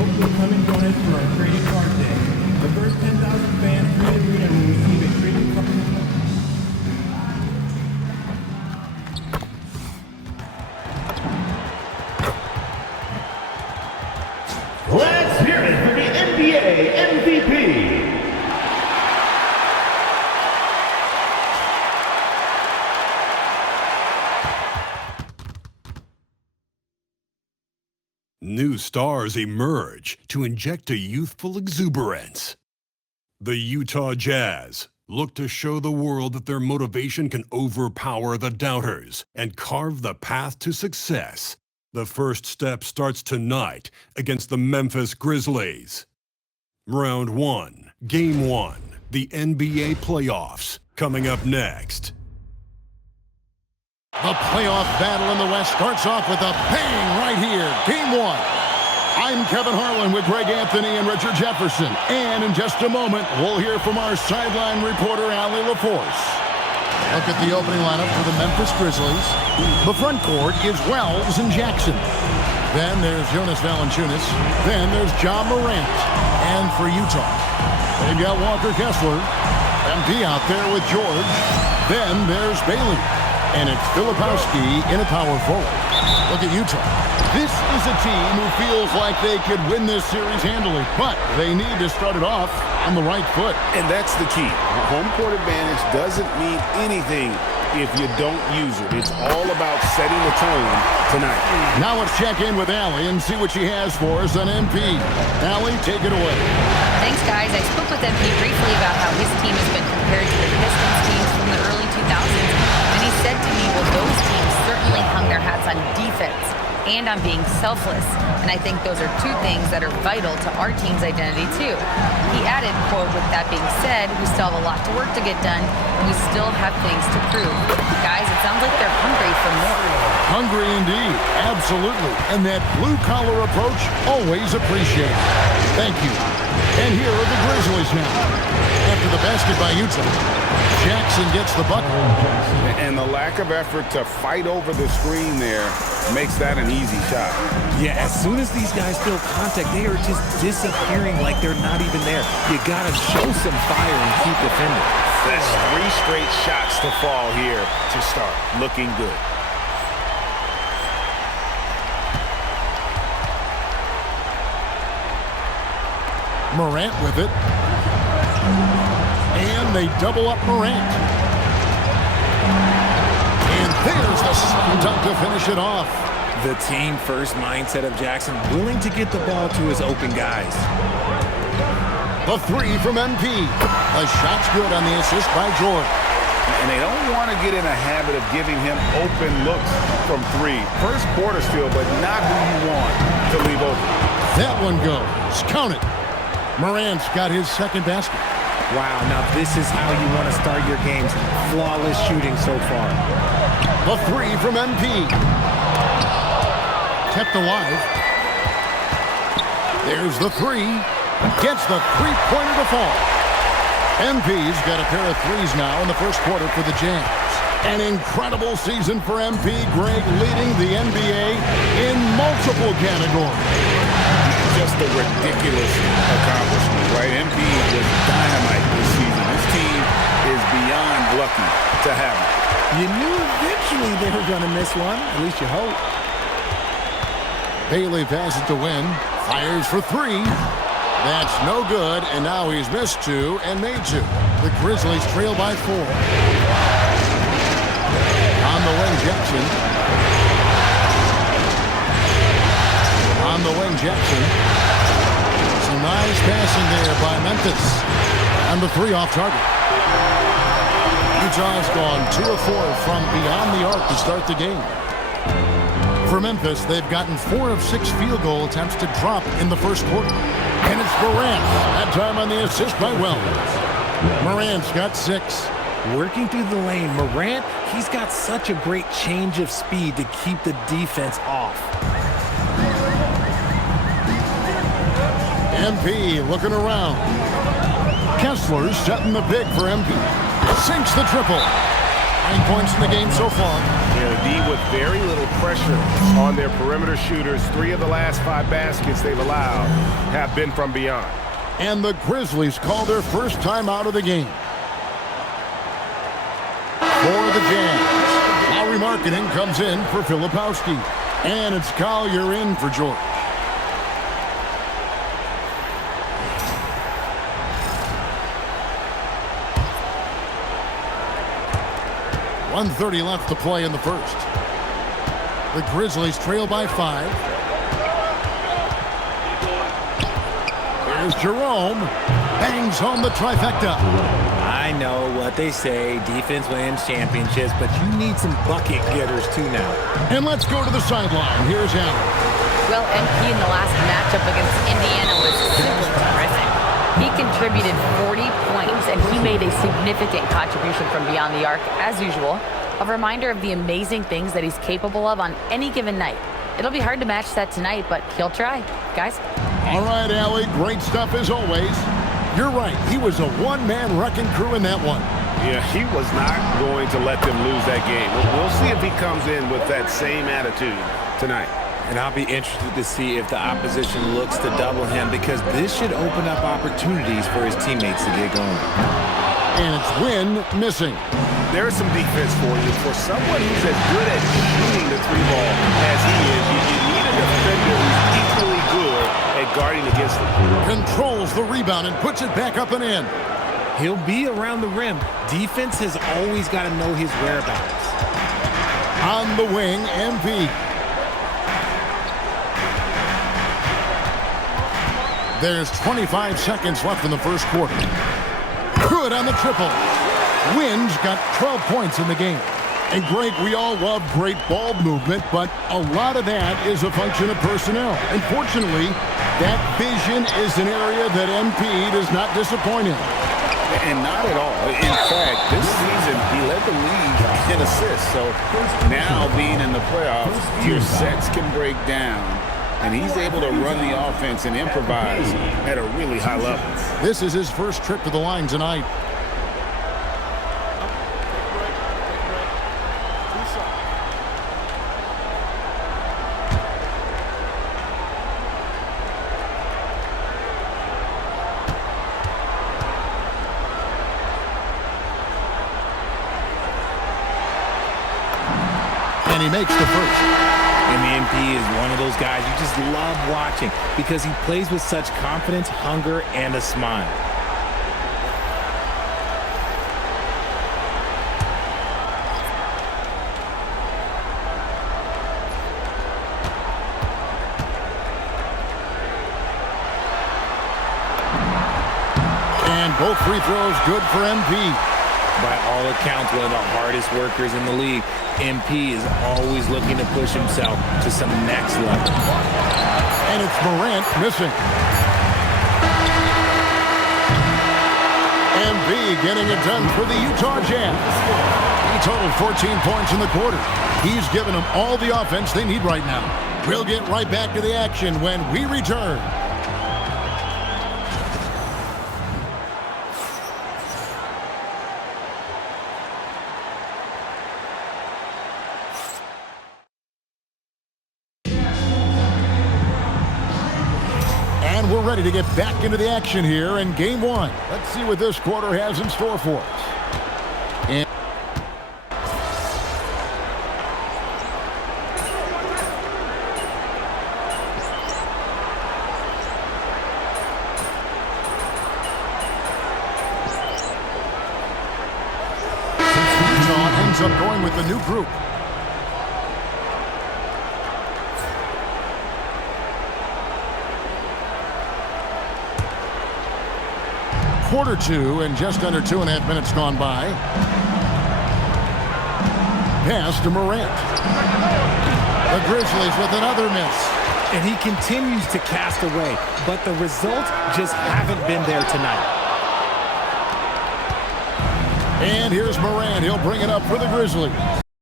hope you'll come and join us for our trading card day. The first 10,000 fans through the arena will receive a trading card. Let's hear it for the NBA MVP. New stars emerge to inject a youthful exuberance. The Utah Jazz look to show the world that their motivation can overpower the doubters and carve the path to success. The first step starts tonight against the Memphis Grizzlies. Round 1, Game 1, the NBA playoffs, coming up next. The playoff battle in the West starts off with a bang right here. Game 1. I'm Kevin Harlan with Greg Anthony and Richard Jefferson. And in just a moment, we'll hear from our sideline reporter, Allie LaForce. Look at the opening lineup for the Memphis Grizzlies. The front court is Wells and Jackson. Then there's Jonas Valanciunas. Then there's John Morant. And for Utah, they've got Walker Kessler. MP out there with George. Then there's Bailey. And it's Filipowski in a power forward. Look at Utah. This is a team who feels like they could win this series handily, but they need to start it off on the right foot. And that's the key. Home court advantage doesn't mean anything if you don't use it. It's all about setting the tone tonight. Now let's check in with Allie and see what she has for us on MP. Allie, take it away. Thanks, guys. I spoke with MP briefly about how his team has been compared to the Pistons teams from the early 2000s. And he said to me, well, those teams certainly hung their hats on defense and on being selfless. And I think those are two things that are vital to our team's identity, too. He added, quote, with that being said, we still have a lot to work to get done, and we still have things to prove. Guys, it sounds like they're hungry for more. Hungry indeed. Absolutely. And that blue-collar approach, always appreciated. Thank you. And here are the Grizzlies now. After the basket by Utah, Jackson gets the bucket. And the lack of effort to fight over the screen there makes that an easy shot. Yeah, as soon as these guys feel contact, they are just disappearing like they're not even there. You got to show some fire and keep defending. That's 3 straight shots to fall here to start. Looking good. Morant with it. And they double up Morant. And there's the second dunk to finish it off. The team-first mindset of Jackson, willing to get the ball to his open guys. The 3 from MP. A shot's good on the assist by George. And they don't want to get in a habit of giving him open looks from 3. First quarter still, but not who you want to leave open. That one goes. Count it. Morant's got his second basket. Wow, now this is how you want to start your games. Flawless shooting so far. The 3 from MP. Kept alive. There's the 3. Gets the three-pointer to fall. MP's got a pair of threes now in the first quarter for the Jazz. An incredible season for MP. Greg leading the NBA in multiple categories. Just a ridiculous accomplishment, right? MP was dynamite this season. This team is beyond lucky to have him. You knew eventually they were going to miss one. At least you hope. Bailey passes to Win. Fires for 3. That's no good, and now he's missed 2 and made 2. The Grizzlies trail by 4. On the wing, Jackson. On the wing, Jackson. Some nice passing there by Memphis. And the 3 off target. Utah's gone 2 of 4 from beyond the arc to start the game. For Memphis, they've gotten 4 of 6 field goal attempts to drop in the first quarter. And it's Morant, that time on the assist by Wells. Morant's got 6. Working through the lane, Morant, he's got such a great change of speed to keep the defense off. MP looking around. Kessler's setting the pick for MP. Sinks the triple. 9 points in the game so far. Yeah, the D with very little pressure on their perimeter shooters. 3 of the last 5 baskets they've allowed have been from beyond. And the Grizzlies call their first time out of the game. For the Jazz, Lowry Marketing comes in for Filipowski. And it's Collier in for George. .130 left to play in the first. The Grizzlies trail by 5. Here's Jerome. Bangs home the trifecta. I know what they say, defense wins championships, but you need some bucket getters too now. And let's go to the sideline. Here's Allen. Well, MP in the last matchup against Indiana was simply terrific. He contributed 40 points, and he made a significant contribution from beyond the arc, as usual. A reminder of the amazing things that he's capable of on any given night. It'll be hard to match that tonight, but he'll try. Guys? All right, Allie, great stuff as always. You're right. He was a one-man wrecking crew in that one. Yeah, he was not going to let them lose that game. We'll see if he comes in with that same attitude tonight. And I'll be interested to see if the opposition looks to double him, because this should open up opportunities for his teammates to get going. And it's Wynn missing. There's some defense for you. For someone who's as good at shooting the 3-ball as he is, you need a defender who's equally good at guarding against him. Controls the rebound and puts it back up and in. He'll be around the rim. Defense has always got to know his whereabouts. On the wing, MP. There's 25 seconds left in the first quarter. Good on the triple. Wynn's got 12 points in the game. And Greg, we all love great ball movement, but a lot of that is a function of personnel. Unfortunately, that vision is an area that MP does not disappoint in. And not at all. In fact, this season, he led the league in assists. So now being in the playoffs, your sets can break down, and he's able to run the offense and improvise at a really high level. This is his first trip to the line tonight. And he makes the first. And the MP is one of those guys you just love watching because he plays with such confidence, hunger, and a smile. And both free throws good for MP. By all accounts, one of the hardest workers in the league, MP is always looking to push himself to some next level. And it's Morant missing. MP getting it done for the Utah Jazz. He totaled 14 points in the quarter. He's given them all the offense they need right now. We'll get right back to the action when we return. And we're ready to get back into the action here in Game 1. Let's see what this quarter has in store for us. And Utah ends up going with the new group. Quarter 2 and just under 2.5 minutes gone by. Pass to Morant. The Grizzlies with another miss. And he continues to cast away, but the results just haven't been there tonight. And here's Morant. He'll bring it up for the Grizzlies.